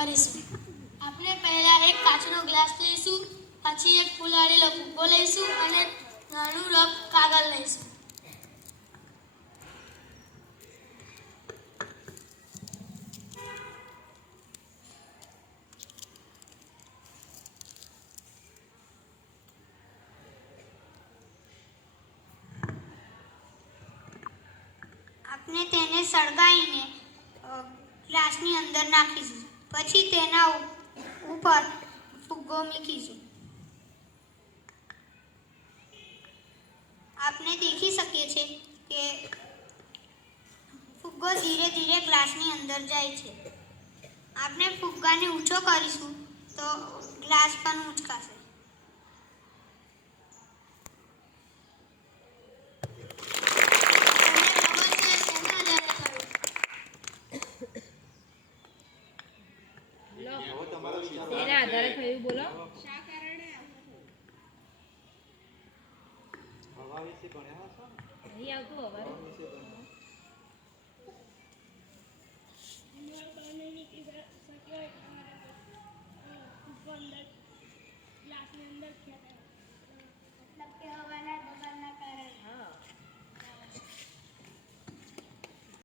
કરીશું। આપણે પહેલા એક કાચનો ગ્લાસ લઈશું, પછી એક ફૂલાડેલો ફુગ્ગો લઈશું અને નાનું રફ કાગળ લઈશું। આપણે તેને સળગાવીને ગ્લાસની અંદર નાખીશું, પછી તેના ઉપર ફુગ્ગો મૂકીશું। આપણે દેખી શકીએ છીએ કે ફુગ્ગો ધીરે ધીરે ગ્લાસની અંદર જાય છે। આપણે ફુગ્ગાને ઊંચો કરીશું તો ગ્લાસ પણ ઊંચકાશે। તેના આધારે થયું બોલો। શા કારણે હવા વિશે ભણ્યા છો? નહીં આવતું હવા